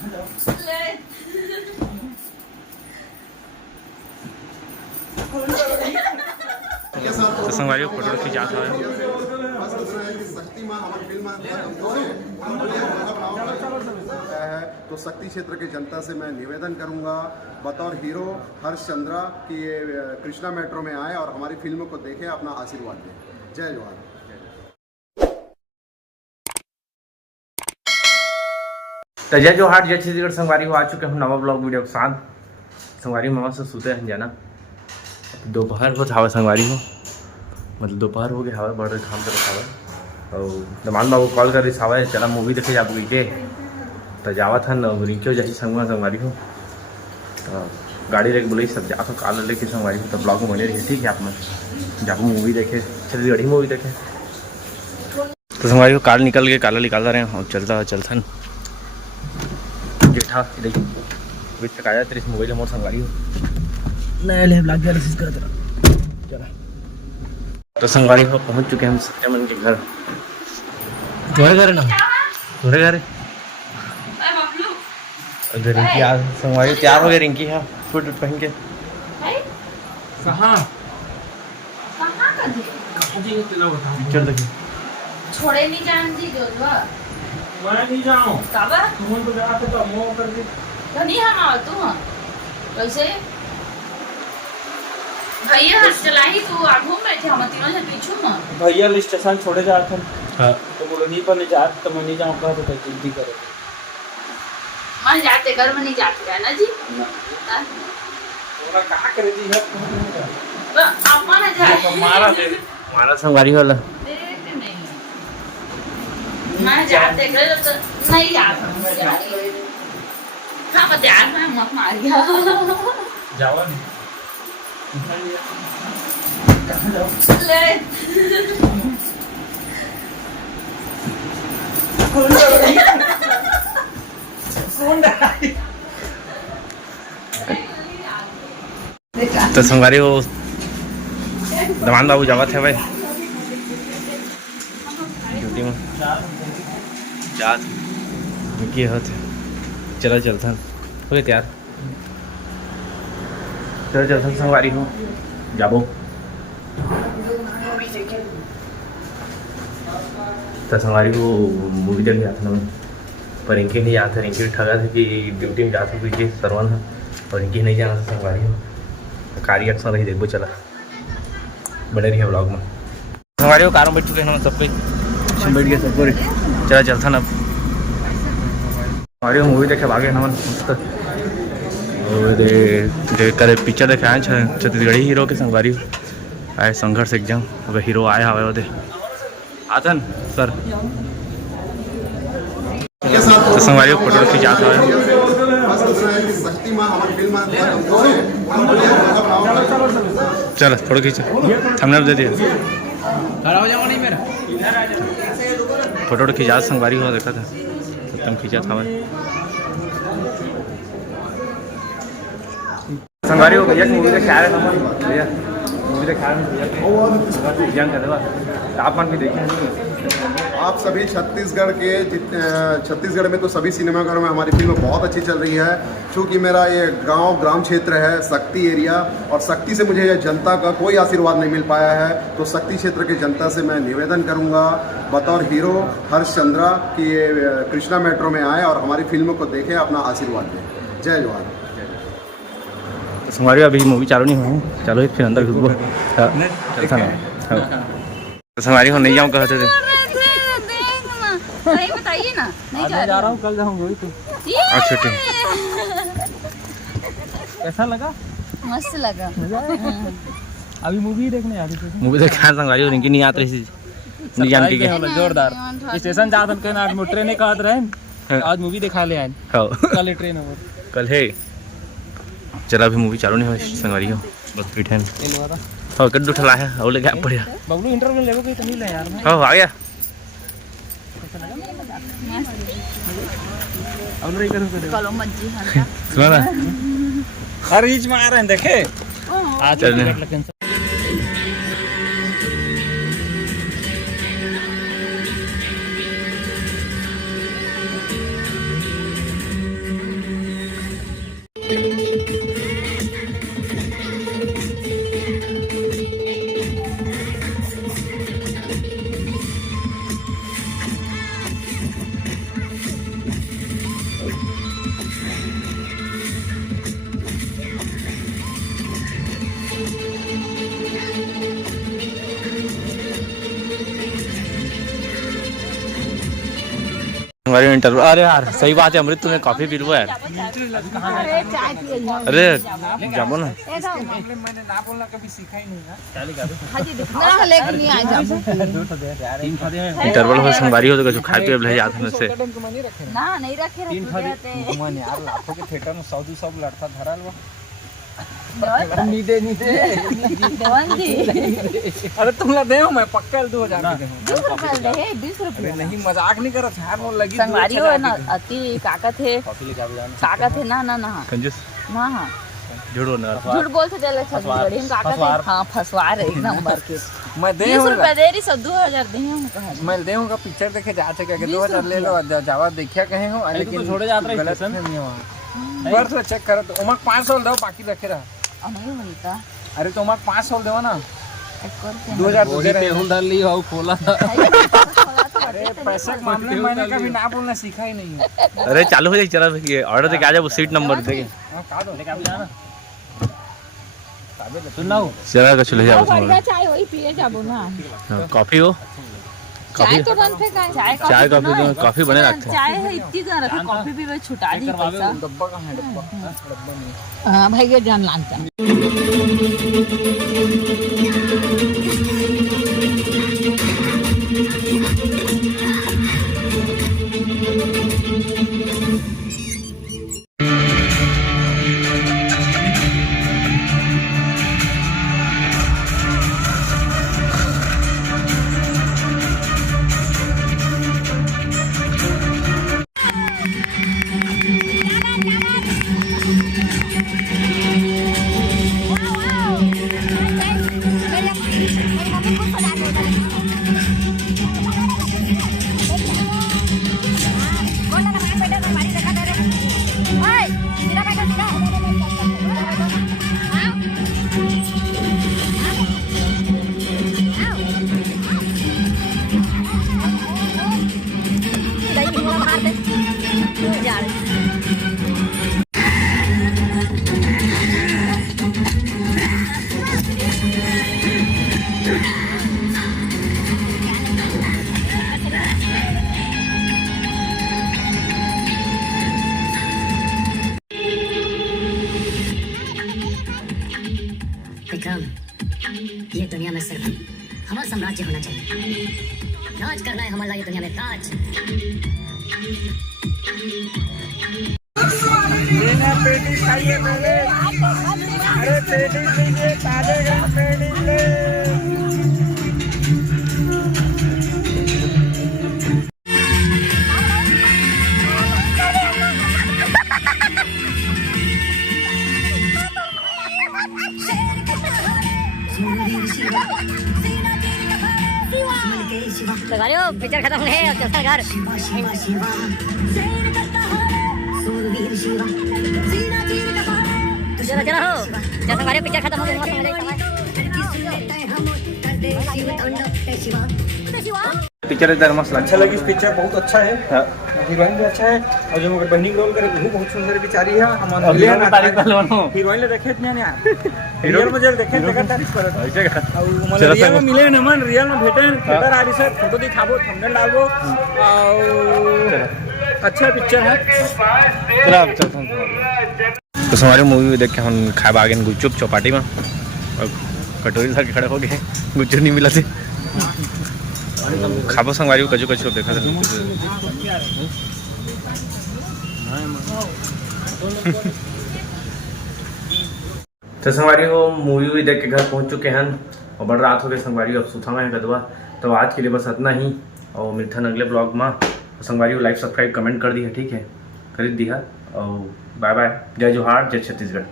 तो शक्ति क्षेत्र की जनता से मैं निवेदन करूंगा बतौर हीरो हर्षचंद्रा कि ये कृष्णा मेट्रो में आए और हमारी फिल्म को देखें, अपना आशीर्वाद दें। जय जवाहर। तो जय जोहार, जय छत्तीसगढ़। संगवारी हो आ चुके हम नवा ब्लॉग वीडियो के साथ। संगवारी मामा से सुते हैं जाना दोपहर हो हवा संगवारी हो, मतलब दोपहर हो गया हवा बड़े काम कर हवा। और दमान बाबू कॉल कर रही हवा चला मूवी देखे जा के तो जावा था न रिंचो जैसी संगवा संगवारी हो। तो गाड़ी लेके बोले सब जा तो काल लेके संगवारी हो। तो ब्लॉग में बने रही ठीक है, आप में जाको मूवी देखे छत्तीसगढ़ी मूवी देखे। तो संगवारी हो काल निकल के काला निकालता रहे और चलता न जेठा विथ आया तेरे मोबाइल मोर संगवारी हो नया ले ब्लॉग जा रिसीव कर तेरा चला। तो संगवारी हो पहुंच चुके हम सत्यमन के घर। तुम्हारे घर ना तुम्हारे घर उधर रिंकी आ संगवारी तैयार हो गए। रिंकी है सूट पहन के कहाँ चल देखिए छोड़े नहीं जान जी जो मैं नहीं जाऊँ काबा तुम तो जाते तो मोह करके तो नहीं हम आओ तू कैसे भैया चला ही तू आगू में थे हम तीनों जन पीछू में भैया स्टेशन छोड़े जाते हैं। हां तो बोलो नहीं पर नहीं जाते तो मैं नहीं जाऊँ कहा तो जल्दी करो। मन जाते घर में नहीं जाते है ना जी थोड़ा कहाँ करे जी है तो अपन है जाए हमारा संगवारी वाला देख नहीं मैं जाते घर तो नहीं जाता हाँ पर ध्यान में मत मार गया जावा नहीं ले तो संगवारी हो दमान बाबू जावत है भाई ड्यूटी में जात की होते चला चलता हो गया तैयार चल चलता संगवारी हो जाबो। तो संगवारी को मूवी देखने जाते ना पर इनके नहीं जाते। इनके ठगा थे कि ड्यूटी में जाते पीछे सरवन है और इनकी नहीं जाना था संगवारी हो। कार्य अक्सर रही देखो चला बने रही है ब्लॉग में। हमारे वो कारों बैठ चुके हैं सब कोई बैठ गए सबको चला चलता ना हमारे मूवी देखे भागे नमन मस्त करे पिक्चर देखे आए छत्तीसगढ़ी हीरो के संगवारी आए संघर्ष एग्जाम अगर हीरो आए हवे वो आतन सर तो संगवारी फोटो खिंचाता है। चलो थोड़ा खींच थंबनेल दे दिया फोटो खिंचा संगवारी हो देखा था एकदम खींचा था संगवारी हो भैया मूवी देखे आ रहे भैया मूवी देखे आ रहे एग्जाम कर देगा तापमान भी देखे। आप सभी छत्तीसगढ़ में तो सभी सिनेमाघरों में हमारी फिल्म बहुत अच्छी चल रही है। चूँकि मेरा ये ग्राम क्षेत्र है शक्ति एरिया और शक्ति से मुझे जनता का कोई आशीर्वाद नहीं मिल पाया है। तो शक्ति क्षेत्र की जनता से मैं निवेदन करूंगा बतौर हीरो हर्षचंद्रा कि ये कृष्णा मेट्रो में आए और हमारी फिल्म को देखें, अपना आशीर्वाद दें। जय जवाहर। तो संगवारी अभी मूवी चालू नहीं हुई, चलो फिर अंदर घुसबो चलता ना। तो संगवारी हो नहीं जाऊँ कहते थे सही बताइए ना नहीं जा रहा हूँ कल जाऊँगी तो। अच्छा ठीक कैसा लगा? मस्त लगा अभी मूवी देखने आ रही थी। मूवी देखे संगवारी हो इनकी नहीं आती थी नहीं जानती के जोरदार स्टेशन जाते हैं आज मैं ट्रेन कहत रहे आज मूवी दिखा ले आए कल ट्रेन है कल है चला अभी मूवी चालू नहीं हुई संगवारी हो बस फिट है और कद्दू ठला है और ले गया बढ़िया बबलू इंटरव्यू लेवो कोई तो नहीं ले यार मैं हाँ आ गया अब नहीं करूँ कलो मज्जी हंसा सुना ना हर बीच में आ रहे हैं देखे आज चलने संगवारी में इंटरवल। अरे यार सही बात है अमृत, तुम्हें कॉफी पी लो यार। अरे जाबो ना, मैंने ना बोलना कभी सीखा ही नहीं है। इंटरवल हो संगवारी हो तो खाए पिए ले जाते हैं से ना नहीं रखे मन यार लाखों के थिएटर में 100 200 लड़ता धराल बा। नीदे अरे तुम ला दे मैं पक्का 2000 दे दे 20 रुपए नहीं मजाक नहीं करत यार, वो लगी संगवारी हो ना अति काका थे ना ना ना कंजूस ना हाँ झूठो ना झूठ बोलते चले छत्तीसगढ़ी में काका थे। हाँ फसवार एक नंबर के मैं दे 20 रुपए दे रही, 2000 दे हूं। मैं दे हूंगा पिक्चर देखे जाते क्या 2000 ले लो जावा देखिया कहे हो, लेकिन छोड़े जात रहे गलत नहीं है वहां पर तो चेक कर तो उमक 500 दो बाकी रखे रहा। नहीं मिलता। अरे तो उमक 500 देवा ना 2000 दे रहे हो डाल ली हो खोला। अरे पैसे के मामले में मैंने कभी ना बोलना सीखा ही नहीं है। अरे चालू हो जाए चला ये ऑर्डर दे के आ जा, वो सीट नंबर दे के हां का दो लेके आ जाना सुनाओ चला का चले जाओ। चाय वही पिए जाबो ना। कॉफी हो, चाय तो बन पे चाय कॉफी तो कॉफी बने रखते हैं। चाय है इतनी कर रखे, कॉफी भी छुटा दी पैसा। डब्बा कहां है? डब्बा नहीं। हां भाई ये जान लानता विक्रम, ये दुनिया में सिर्फ हमारा साम्राज्य होना चाहिए। राज करना है हमारा ये दुनिया में राज। पेटी खाइए पहले। अरे पेटी लीजिए, ताजे का पेटी ले। पिक्चर खत्म है, चलता घर। चलो चलो हो, जब हमारे पिक्चर खत्म हो गया पिक्चर एकदम मस्त अच्छा लगी पिक्चर, बहुत अच्छा है। हीरोइन भी अच्छा है और जो मगर बहनी रोल करे वो बहुत सुंदर बेचारी है। हम हीरोइन ले देखे थे ना, रियल में जब देखे देखा तारीफ करत ऐसे का और मतलब रियल में मिले न मन, रियल में भेटे थिएटर आ रही सर, फोटो दिखाबो, थंबनेल डालबो और अच्छा पिक्चर है। तो हमारे मूवी देख के हम खाए आ गए गुपचुप चौपाटी में और कटोरी ला के खड़े हो गए, गुपचुप नहीं मिला थे। खाबो संगवारी कजू कचू देखा था। तो संगवारी हो मूवी भी देख के घर पहुंच चुके हैं और बड़ रात हो गई संगवारी, अब सुथांगा है गदवा। तो आज के लिए बस इतना ही और मिलता अगले ब्लॉग में। संगवारी को लाइक सब्सक्राइब कमेंट कर दी है, ठीक है, कर दी है। और बाय बाय, जय जोहार, जय छत्तीसगढ़।